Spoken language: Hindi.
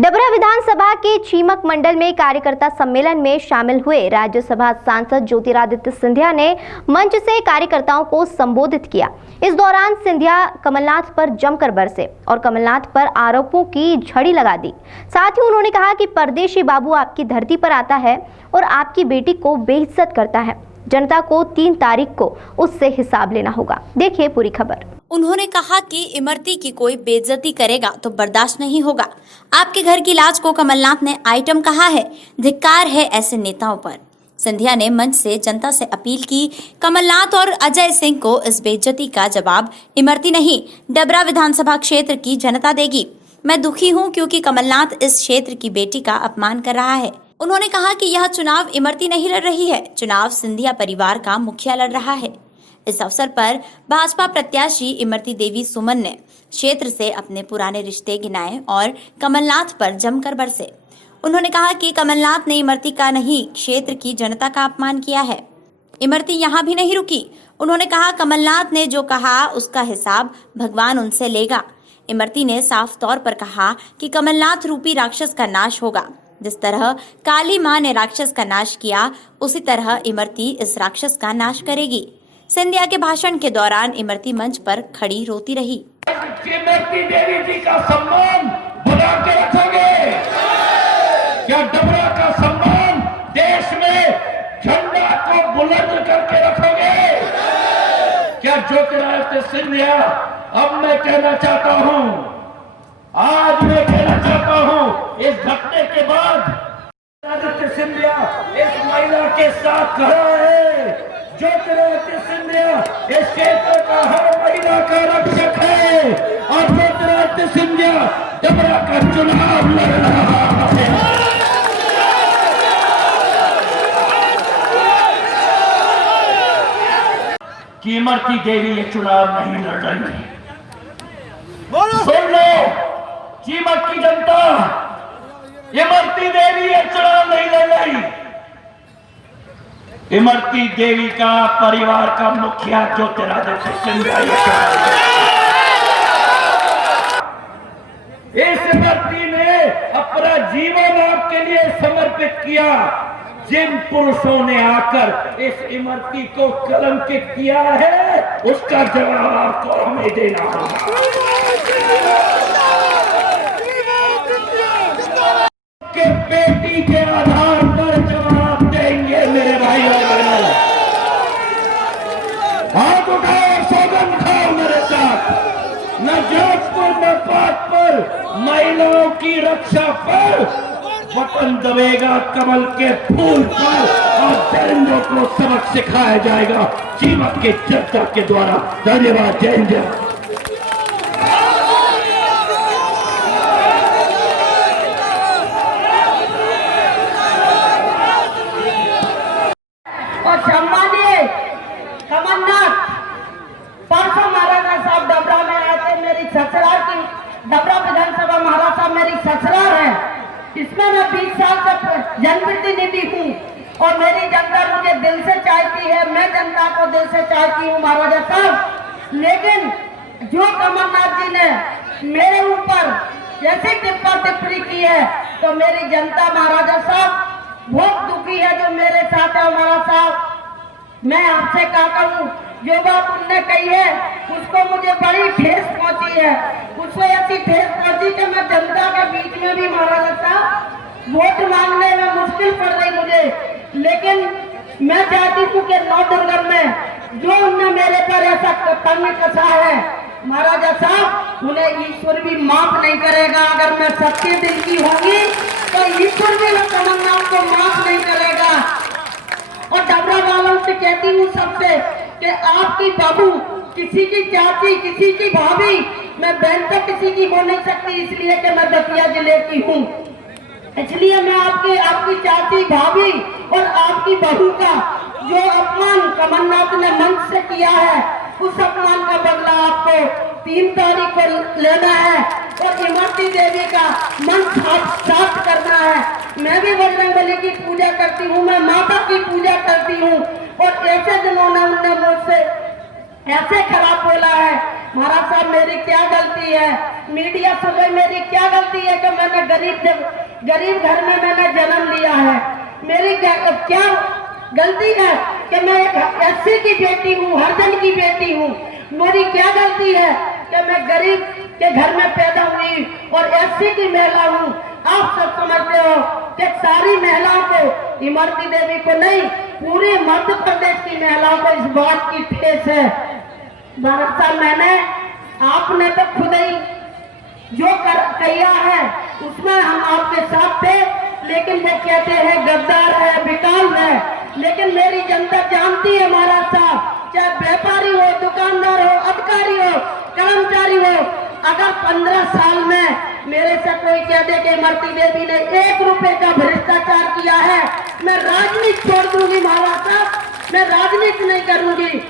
डबरा विधानसभा के चीमक मंडल में कार्यकर्ता सम्मेलन में शामिल हुए राज्यसभा सांसद ज्योतिरादित्य सिंधिया ने मंच से कार्यकर्ताओं को संबोधित किया। इस दौरान सिंधिया कमलनाथ पर जमकर बरसे और कमलनाथ पर आरोपों की झड़ी लगा दी। साथ ही उन्होंने कहा कि परदेशी बाबू आपकी धरती पर आता है और आपकी बेटी को बेइज्जत करता है। जनता को 3 तारीख को उससे हिसाब लेना होगा। देखिए पूरी खबर। उन्होंने कहा कि इमरती की कोई बेइज्जती करेगा तो बर्दाश्त नहीं होगा। आपके घर की लाज को कमलनाथ ने आइटम कहा है। धिक्कार है ऐसे नेताओं पर। सिंधिया ने मंच से जनता से अपील की, कमलनाथ और अजय सिंह को इस बेइज्जती का जवाब इमरती नहीं, डबरा विधानसभा क्षेत्र की जनता देगी। मैं दुखी हूं क्योंकि कमलनाथ इस क्षेत्र की बेटी का अपमान कर रहा है। उन्होंने कहा कि यह चुनाव इमरती नहीं लड़ रही है, चुनाव सिंधिया परिवार का मुखिया लड़ रहा है। इस अवसर पर भाजपा प्रत्याशी इमरती देवी सुमन ने क्षेत्र से अपने पुराने रिश्ते गिनाए और कमलनाथ पर जमकर बरसे। उन्होंने कहा कि कमलनाथ ने इमरती का नहीं, क्षेत्र की जनता का अपमान किया है। इमरती यहाँ भी नहीं रुकी। उन्होंने कहा कमलनाथ ने जो कहा उसका हिसाब भगवान उनसे लेगा। इमरती ने साफ तौर पर कहा कि कमलनाथ रूपी राक्षस का नाश होगा। जिस तरह काली मां ने राक्षस का नाश किया, उसी तरह इमरती इस राक्षस का नाश करेगी। सिंधिया के भाषण के दौरान इमरती मंच पर खड़ी रोती रही। इमरती देवी जी का सम्मान बुला के रखोगे? क्या डबरा का सम्मान देश में झंडा को बुलंद करके रखोगे? क्या ज्योतिरादित्य सिंधिया, अब मैं कहना चाहता हूं, आज मैं कहना चाहता हूं, इस घटने के बाद ज्योतिरादित्य सिंधिया इस महिला के साथ खड़ा है। ज्योतिरादित्य सिंधिया इस क्षेत्र का हर महिला का रक्षक है और ज्योतिरादित्य सिंधिया डबरा का चुनाव लड़ रहा है। कि इमरती देवी ये चुनाव नहीं लड़ रही। सुन लो चीमक की जनता, इमरती देवी ये चुनाव नहीं लड़ रही। इमरती देवी का परिवार का मुखिया ज्योतिरादित्य सिंधिया। इस इमरती ने अपना जीवन आपके लिए समर्पित किया। जिन पुरुषों ने आकर इस इमरती को कलंकित किया है, उसका जवाब आपको हमें देना होगा। कि बेटी के आधार पर जवाब देंगे मेरे भाई और बहनों। हाथ उठाओ और सौगंध खाओ मेरे साथ। न जोधपुर न पाटपुर महिलाओं की रक्षा पर बटन दबेगा कमल के फूल पर और दरिंदों को सबक सिखाया जाएगा चीमक के जनता के द्वारा। धन्यवाद। जय हिंद। और सम्मानीय कमलनाथ, परसों महाराजा साहब डबरा में आए थे। मेरी ससुराल की डबरा विधानसभा महाराज साहब मेरी ससुराल है। इसमें मैं 20 साल से जनप्रतिनिधि हूँ और मेरी जनता मुझे दिल से चाहती है, मैं जनता को दिल से चाहती हूँ महाराजा साहब। लेकिन जो कमलनाथ जी ने मेरे ऊपर ऐसी टिप्पा टिप्पणी की है तो मेरी जनता महाराजा साहब बहुत दुखी है। जो मेरे साथ है महाराज साहब, मैं आपसे क्या कहूँ, जो बात उनने कही है उसको मुझे बड़ी ठेस पहुंची है। उसको ऐसी ठेस पहुंची कि मैं जनता के बीच में भी महाराजा साहब वोट मांगने में मुश्किल पड़ रही मुझे। लेकिन मैं चाहती हूँ कि 9 दिनगर में जो उनने मेरे पर ऐसा तंग कसा है महाराजा साहब, उन्हें ईश्वर भी माफ नहीं करेगा। अगर मैं सच्चे दिल की होगी तो ईश्वर भी कमलनाथ को माफ नहीं करेगा। और डबरा वालों से कहती हूँ सबसे कि आपकी बाबू, किसी की चाची, किसी की भाभी, मैं बहन तो किसी की हो नहीं सकती, इसलिए कि मैं दतिया जिले की हूँ। इसलिए मैं आपकी चाची, भाभी और आपकी बहू का जो अपमान कमलनाथ ने मंच से किया है, उस अपमान का बदला आपको 3 तारीख को लेना है और इमरती देवी का मन साफ करना है। मैं भी बजरंगबली की पूजा करती हूँ, मैं माता की पूजा करती हूँ और ऐसे दिनों ने उनने मुझसे ऐसे खराब बोला है महाराज साहब मेरी क्या गलती है, मीडिया सुबह मेरी क्या गलती है कि मैंने गरीब घर में मैंने जन्म लिया है। मेरी क्या गलती है कि मैं एक एससी की बेटी हूँ, हरिजन की बेटी हूँ। मेरी क्या गलती है कि मैं गरीब के घर में पैदा हुई और एससी की महिला हूँ। आप सब समझते हो कि सारी महिलाओं को, इमरती देवी को नहीं, पूरे मध्य प्रदेश की महिलाओं को इस बात की ठेस है। भारत साहब मैंने, आपने तो खुद ही जो किया है उसमें हम आपके साथ थे, लेकिन वो कहते हैं गद्दार है, विकाल है। लेकिन मेरी जनता जानती है महाराज साहब, चाहे व्यापारी हो, दुकानदार हो, अधिकारी हो, कर्मचारी हो, अगर 15 साल में मेरे से कोई कह दे कि इमरती देवी ने 1 रुपए का भ्रष्टाचार किया है, मैं राजनीति छोड़ दूंगी महाराज साहब, मैं राजनीति नहीं करूंगी।